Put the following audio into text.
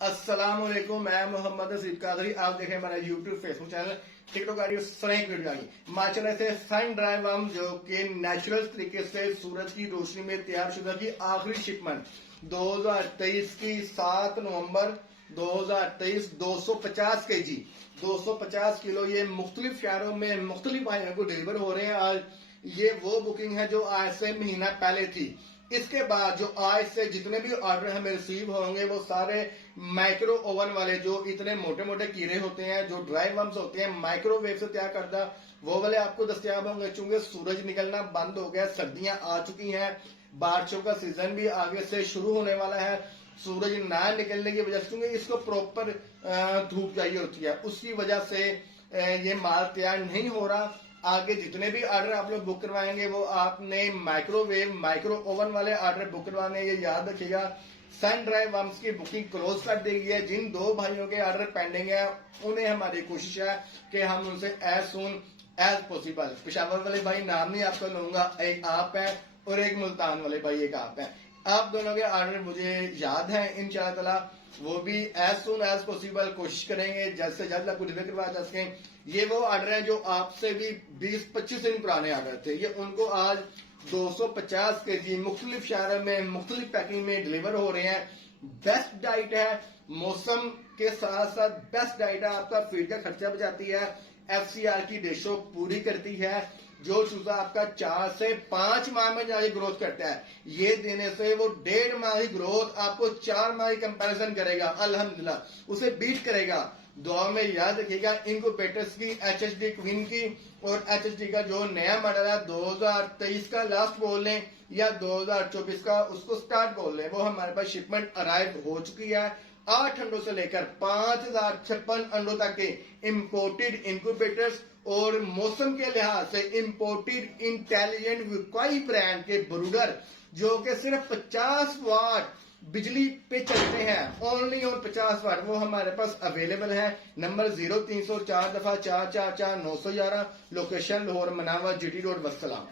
अस्सलाम वालेकुम, मैं मोहम्मद नसीब कादरी। आप देखें हमारा YouTube Facebook channel TikTok ID Frank video आई हिमाचल से सन ड्राइव हम जो कि नेचुरल तरीके से सूरज की रोशनी में तैयार शुदा की आखिरी शिपमेंट 2023 की 7 नवंबर 2023 250 केजी 250 किलो ये मुख्तलिफ शहरों में मुख्तलिफ भाइयों को डिलीवर हो रहे हैं। आज ये वो बुकिंग है जो आज से महीना पहले थी। इसके बाद जो आज से जितने भी ऑर्डर हमें रिसीव होंगे वो सारे माइक्रो ओवन वाले, जो इतने मोटे मोटे कीड़े होते हैं, जो ड्राई वर्म्स होते हैं, माइक्रोवेव से तैयार करता, वो वाले आपको दस्तयाब होंगे। चूंकि सूरज निकलना बंद हो गया, सर्दियां आ चुकी हैं, बारिशों का सीजन भी आगे से शुरू होने वाला है। सूरज ना निकलने की वजह से चूंकि इसको प्रॉपर धूप चाहिए होती है, उसकी वजह से ये माल तैयार नहीं हो रहा। आगे जितने भी ऑर्डर आप लोग बुक करवाएंगे वो आपने माइक्रोवेव माइक्रो ओवन वाले ऑर्डर बुक करवाने, ये याद रखिएगा। सन ड्राई वर्म्स की बुकिंग क्लोज कर दी गई है। जिन दो भाइयों के ऑर्डर पेंडिंग है उन्हें हमारी कोशिश है कि हम उनसे as soon as possible, Peshawar वाले भाई नाम नहीं आपको लूंगा, एक आप है और एक मुल्तान वाले भाई एक आप है, आप दोनों के ऑर्डर मुझे याद है। इंशाअल्लाह वो भी एज सुन एज पॉसिबल कोशिश करेंगे जल्द से जल्द आपको डिलीवर करवा जा सकें। ये वो ऑर्डर है जो आपसे भी 20-25 दिन पुराने ऑर्डर थे, ये उनको आज 250 केजी मुख्तलिफ शहरों में मुख्तलिफ पैकिंग में डिलीवर हो रहे हैं। बेस्ट डाइट है, मौसम के साथ साथ बेस्ट डाइट है, आपका फीड का खर्चा बचाती है, FCR की रेशो पूरी करती है। जो चूजा आपका 4 से 5 माह में जाके ग्रोथ करता है, ये देने से वो 1.5 माह की ग्रोथ आपको 4 माह की कंपैरिजन करेगा, अल्हम्दुलिल्लाह उसे बीट करेगा। दुआ में याद रखिएगा। इनक्यूबेटर्स की HHD क्वीन की और HHD का जो नया मॉडल है 2023 का लास्ट बोल लें या 2024 का उसको स्टार्ट बोल लें, वो हमारे पास शिपमेंट अराइव हो चुकी है। 8 अंडों से लेकर 5056 अंडों तक के इंपोर्टेड इनक्यूबेटर्स और मौसम के लिहाज से इंपोर्टेड इंटेलिजेंट विक्वाई ब्रांड के ब्रूडर जो कि सिर्फ 50 वाट बिजली पे चलते हैं, ओनली ऑन 50 वाट, वो हमारे पास अवेलेबल है। नंबर 0304 दफा 444 911, लोकेशन लाहौर मनावा GT रोड वस्सलाम।